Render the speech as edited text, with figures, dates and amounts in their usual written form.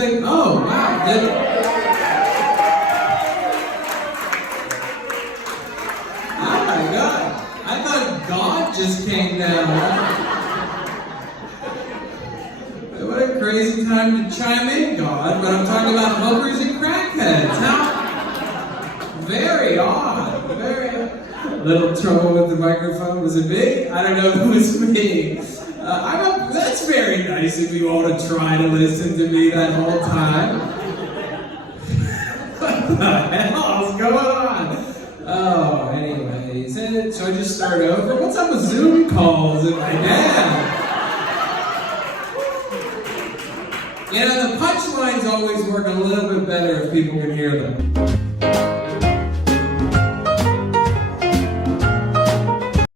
think, oh, wow. Oh my God. I thought God just came down. What a crazy time to chime in, God, but I'm talking about hookers and crackheads. How very odd. Very little trouble with the microphone. Was it me? I don't know if it was me. That's very nice of you all to try to listen to me that whole time. What the hell is going on? Oh, anyways. So I just start over? What's up with Zoom calls and my dad? You know, the punchlines always work a little bit better if people can hear them.